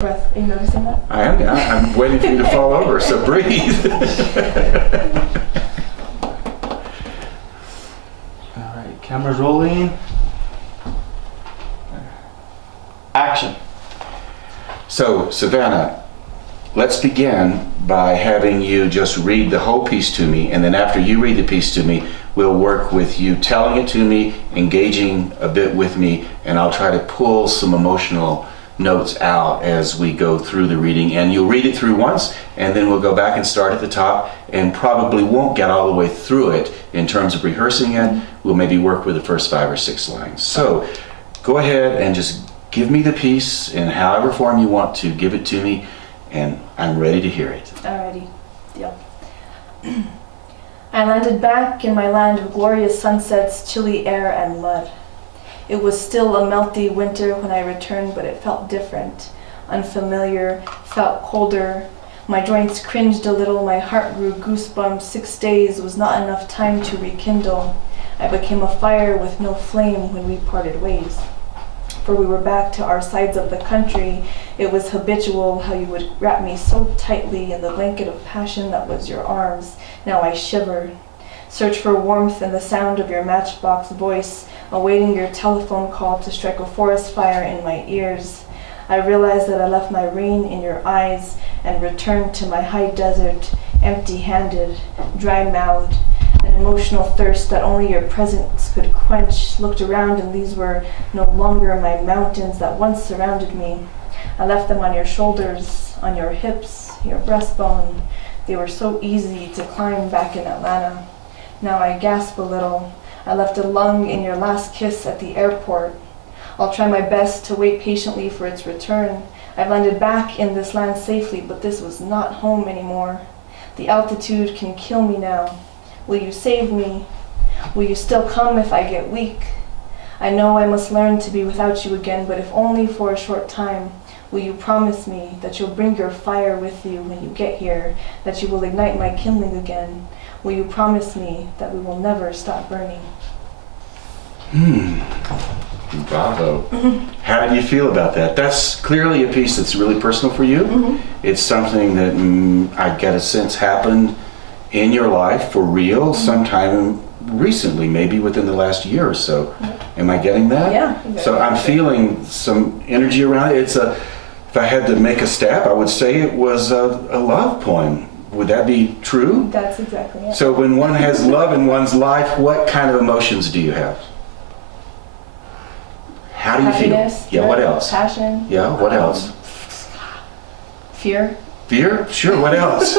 Breath. Are you noticing that? I am. I'm waiting for you to fall over, so breathe. All right, camera's rolling. Action. So, Savannah, let's begin by having you just read the whole piece to me, and then after you read the piece to me, we'll work with you telling it to me, engaging a bit with me, and I'll try to pull some emotional notes out as we go through the reading. And you'll read it through once, and then we'll go back and start at the top, and probably won't get all the way through it in terms of rehearsing it. We'll maybe work with the first 5 or 6 lines. So go ahead and just give me the piece in however form you want to give it to me, and I'm ready to hear it. Alrighty. Deal. I landed back in my land of glorious sunsets, chilly air, and mud. It was still a melty winter when I returned, but it felt different, unfamiliar, felt colder. My joints cringed a little, my heart grew goosebumps. 6 days was not enough time to rekindle. I became a fire with no flame when we parted ways. For we were back to our sides of the country. It was habitual how you would wrap me so tightly in the blanket of passion that was your arms. Now I shivered. Search for warmth in the sound of your matchbox voice, awaiting your telephone call to strike a forest fire in my ears. I realized that I left my rain in your eyes and returned to my high desert, empty-handed, dry-mouthed, an emotional thirst that only your presence could quench. Looked around, and these were no longer my mountains that once surrounded me. I left them on your shoulders, on your hips, your breastbone. They were so easy to climb back in Atlanta. Now I gasp a little. I left a lung in your last kiss at the airport. I'll try my best to wait patiently for its return. I've landed back in this land safely, but this was not home anymore. The altitude can kill me now. Will you save me? Will you still come if I get weak? I know I must learn to be without you again, but if only for a short time. Will you promise me that you'll bring your fire with you when you get here, that you will ignite my kindling again? Will you promise me that we will never stop burning? Bravo. How did you feel about that? That's clearly a piece that's really personal for you. It's something that I get a sense happened in your life for real sometime recently, maybe within the last year or so. Am I getting that? Yeah. Exactly. So I'm feeling some energy around it. If I had to make a stab, I would say it was a love poem. Would that be true? That's exactly it. So when one has love in one's life, what kind of emotions do you have? How do you Happiness, feel? Yeah, what else? Passion. Yeah, what else? Fear. Fear? Sure, what else?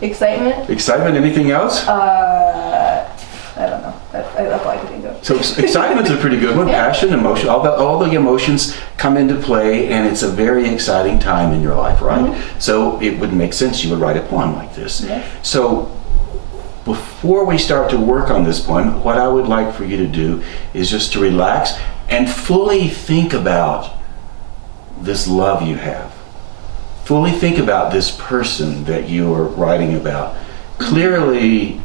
Excitement. Excitement, anything else? I don't know. That's all I can think of. So excitement's a pretty good one. Yeah. Passion, emotion, all the emotions come into play, and it's a very exciting time in your life, right? So it would make sense you would write a poem like this. Yeah. So before we start to work on this poem, what I would like for you to do is just to relax and fully think about this love you have. Fully think about this person that you are writing about. Clearly,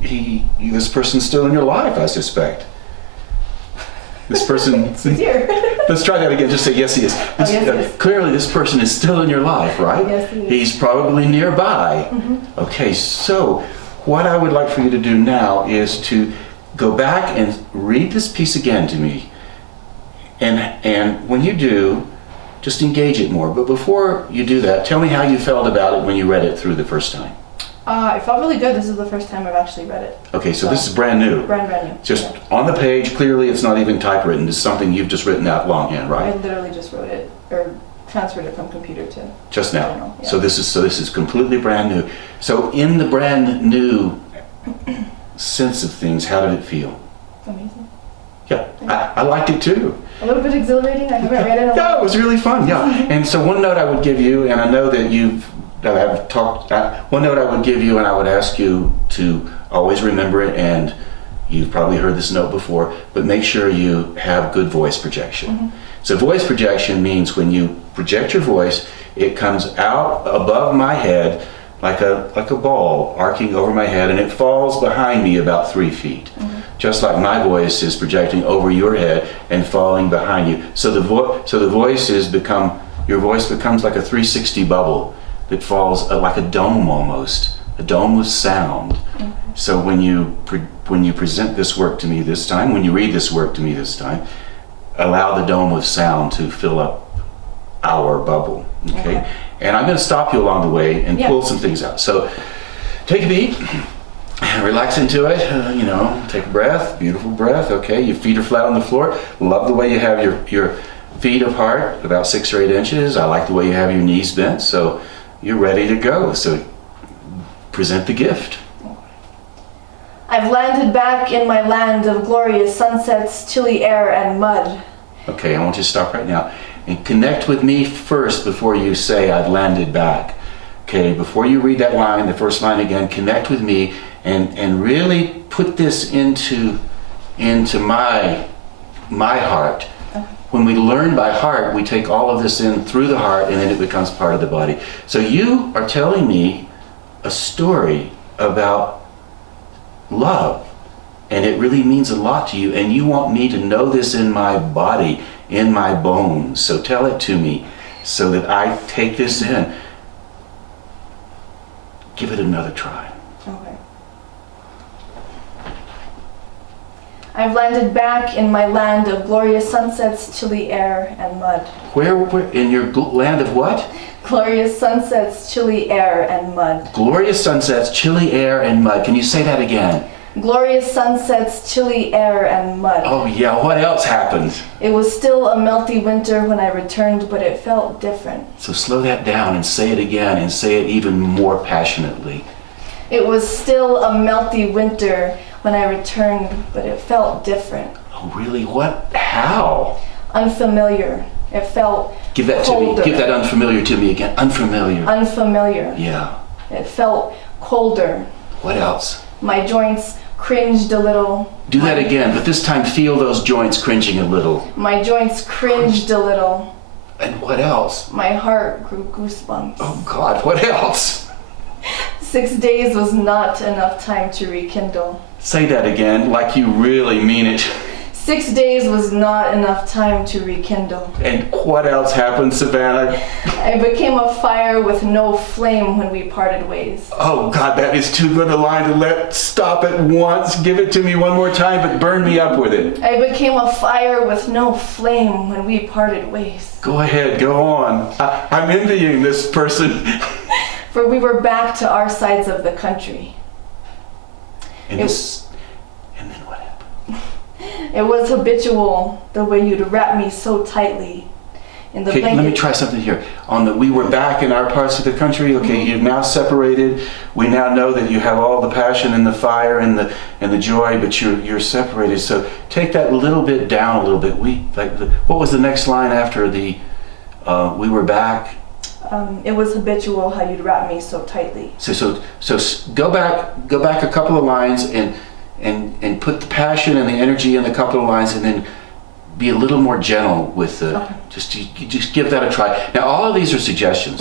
this person's still in your life, I suspect. This person. He's here. Let's try that again. Just say yes, he is. Yes, he is. Clearly, this person is still in your life, right? Yes, he is. He's probably nearby. Okay, so what I would like for you to do now is to go back and read this piece again to me. And when you do, just engage it more. But before you do that, tell me how you felt about it when you read it through the first time. It felt really good. This is the first time I've actually read it. Okay, so this is brand new. Brand new. Just on the page, clearly it's not even typewritten. It's something you've just written out longhand, I right? literally just wrote it, or transferred it from computer to Just now. journal. Yeah. So this is completely brand new. So in the brand new sense of things, how did it feel? Amazing. Yeah, I liked it too. A little bit exhilarating. I haven't read it in a Yeah, while. it was really fun. Yeah, and so one note I would give you, and I know that I've talked. One note I would give you, and I would ask you to always remember it. And you've probably heard this note before, but make sure you have good voice projection. So voice projection means when you project your voice, it comes out above my head like a ball arcing over my head, and it falls behind me about 3 feet. Just like my voice is projecting over your head and falling behind you. So the voices become your voice becomes like a 360 bubble that falls like a dome almost, a dome of sound. Okay. So when you present this work to me this time, when you read this work to me this time, allow the dome of sound to fill up our bubble, okay? And I'm gonna stop you along the way and pull some things out. So take a beat, relax into it, take a breath, beautiful breath, okay? Your feet are flat on the floor. Love the way you have your feet apart, about 6 or 8 inches. I like the way you have your knees bent, so you're ready to go. So present the gift. I've landed back in my land of glorious sunsets, chilly air, and mud. Okay, I want you to stop right now and connect with me first before you say I've landed back. Okay, before you read that line, the first line again, connect with me and really put this into my heart. When we learn by heart, we take all of this in through the heart and then it becomes part of the body. So you are telling me a story about love, and it really means a lot to you, and you want me to know this in my body, in my bones. So tell it to me so that I take this in. Give it another try. Okay. I've landed back in my land of glorious sunsets, chilly air, and mud. Where in your land of what? Glorious sunsets, chilly air, and mud. Glorious sunsets, chilly air, and mud. Can you say that again? Glorious sunsets, chilly air, and mud. Oh yeah, what else happened? It was still a melty winter when I returned, but it felt different. So slow that down and say it again, and say it even more passionately. It was still a melty winter when I returned, but it felt different. Oh really? What? How? Unfamiliar. It felt Give that colder. to me. Give that unfamiliar to me again. Unfamiliar. Unfamiliar. Yeah. It felt colder. What else? My joints cringed a little. Do that again, but this time feel those joints cringing a little. My joints cringed a little. And what else? My heart grew goosebumps. Oh God, what else? 6 days was not enough time to rekindle. Say that again, like you really mean it. 6 days was not enough time to rekindle. And what else happened, Savannah? I became a fire with no flame when we parted ways. Oh God, that is too good a line to let stop at once. Give it to me one more time, but burn me up with it. I became a fire with no flame when we parted ways. Go ahead, go on. I'm envying this person. For we were back to our sides of the country. And then what happened? It was habitual, the way you'd wrap me so tightly in the Okay, blanket. let me try something here. We were back in our parts of the country. Okay, you've now separated. We now know that you have all the passion and the fire and the joy, but you're separated. So take that a little bit down a little bit. What was the next line after the we were back? It was habitual how you'd wrap me so tightly. So go back a couple of lines and put the passion and the energy in a couple of lines, and then be a little more gentle with the. Okay. Just give that a try. Now all of these are suggestions,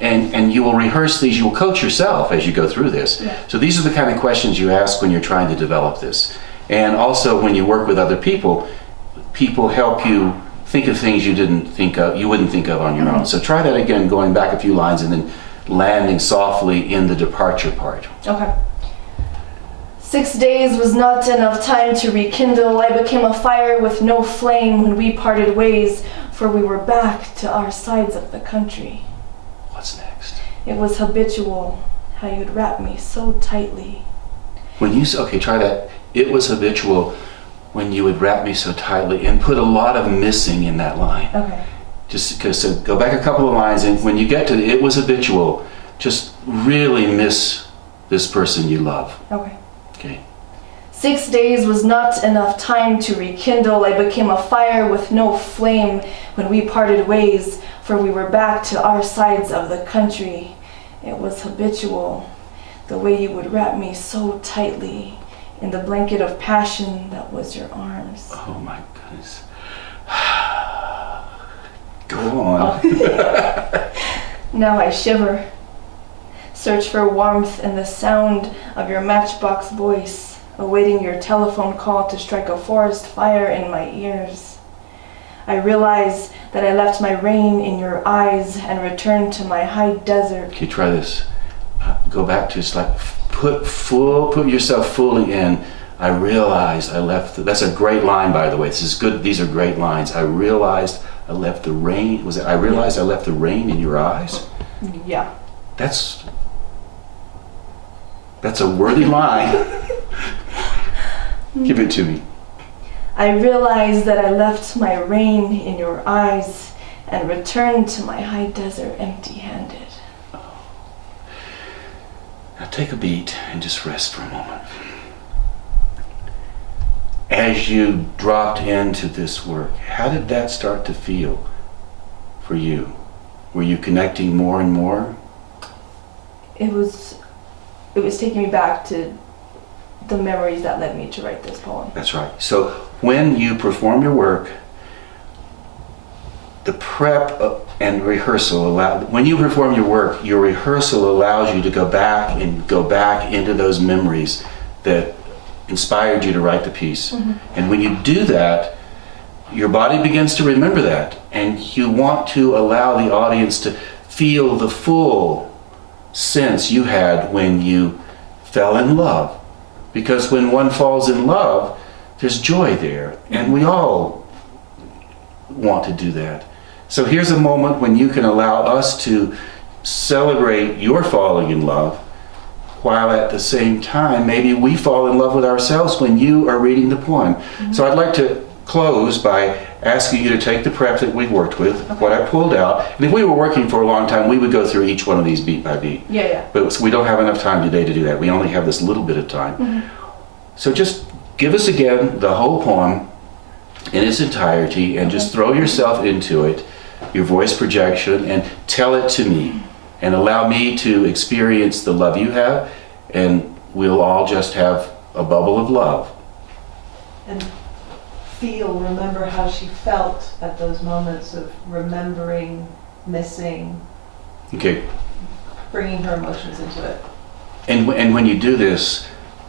and you will rehearse these. You will coach yourself as you go through this. Yeah. So these are the kind of questions you ask when you're trying to develop this, and also when you work with other people. People help you think of things you wouldn't think of on your own. So try that again, going back a few lines and then landing softly in the departure part. Okay. 6 days was not enough time to rekindle. I became a fire with no flame when we parted ways, for we were back to our sides of the country. What's next? It was habitual how you'd wrap me so tightly. Try that. It was habitual when you would wrap me so tightly, and put a lot of missing in that line. Okay. So go back a couple of lines, and when you get to it was habitual, just really miss this person you love. Okay. Okay. 6 days was not enough time to rekindle. I became a fire with no flame when we parted ways, for we were back to our sides of the country. It was habitual, the way you would wrap me so tightly in the blanket of passion that was your arms. Oh my goodness. Go on. Now I shiver. Search for warmth in the sound of your matchbox voice, awaiting your telephone call to strike a forest fire in my ears. I realize that I left my rain in your eyes and returned to my high desert. Okay, try this. Go back to, it's like, put yourself fully in. I realized I left, that's a great line, by the way. This is good, these are great lines. I realized I left the rain, was it, I realized I left the rain in your eyes? Yeah. That's a worthy line. Give it to me. I realized that I left my rain in your eyes and returned to my high desert empty-handed. Now take a beat and just rest for a moment. As you dropped into this work, how did that start to feel for you? Were you connecting more and more? It was taking me back to the memories that led me to write this poem. That's right. So when you perform your work, the prep and rehearsal when you perform your work, your rehearsal allows you to go back into those memories that inspired you to write the piece. Mm-hmm. And when you do that, your body begins to remember that, and you want to allow the audience to feel the full sense you had when you fell in love. Because when one falls in love, there's joy there, and we all want to do that. So here's a moment when you can allow us to celebrate your falling in love, while at the same time, maybe we fall in love with ourselves when you are reading the poem. Mm-hmm. So I'd like to close by asking you to take the prep that we've worked with, okay, what I pulled out, and if we were working for a long time, we would go through each one of these beat by beat. Yeah. But we don't have enough time today to do that. We only have this little bit of time. Mm-hmm. So just give us again the whole poem in its entirety, and just throw yourself into it, your voice projection, and tell it to me, and allow me to experience the love you have, and we'll all just have a bubble of love. And remember how she felt at those moments of remembering, missing, Okay. bringing her emotions into it. And when you do this,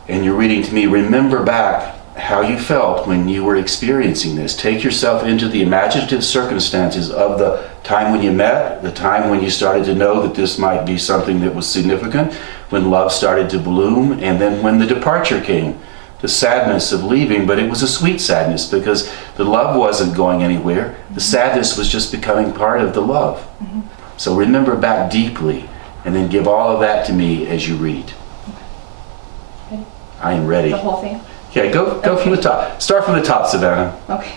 and you're reading to me, remember back how you felt when you were experiencing this. Take yourself into the imaginative circumstances of the time when you met, the time when you started to know that this might be something that was significant, when love started to bloom, and then when the departure came, the sadness of leaving, but it was a sweet sadness because the love wasn't going anywhere. The sadness was just becoming part of the love. Mm-hmm. So remember back deeply, and then give all of that to me as you read. Okay. I am ready. The whole thing? Okay, go Okay. from the top. Start from the top, Savannah. Okay.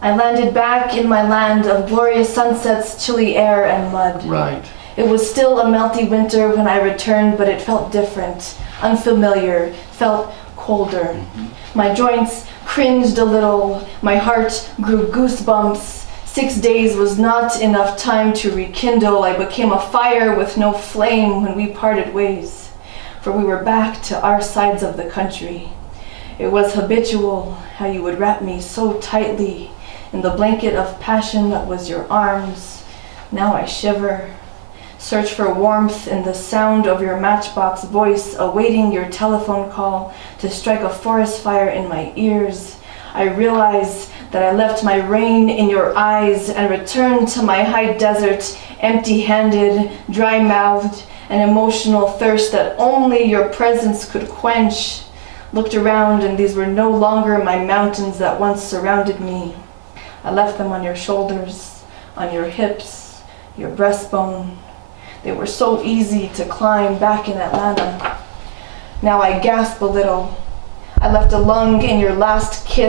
I landed back in my land of glorious sunsets, chilly air, and mud. Right. It was still a melty winter when I returned, but it felt different, unfamiliar, felt colder. Mm-hmm. My joints cringed a little, my heart grew goosebumps. 6 days was not enough time to rekindle. I became a fire with no flame when we parted ways, for we were back to our sides of the country. It was habitual how you would wrap me so tightly in the blanket of passion that was your arms. Now I shiver. Search for warmth in the sound of your matchbox voice, awaiting your telephone call to strike a forest fire in my ears. I realize that I left my rain in your eyes and returned to my high desert, empty-handed, dry-mouthed, an emotional thirst that only your presence could quench. Looked around, and these were no longer my mountains that once surrounded me. I left them on your shoulders, on your hips, your breastbone. They were so easy to climb back in Atlanta. Now I gasp a little. I left a lung in your last kiss.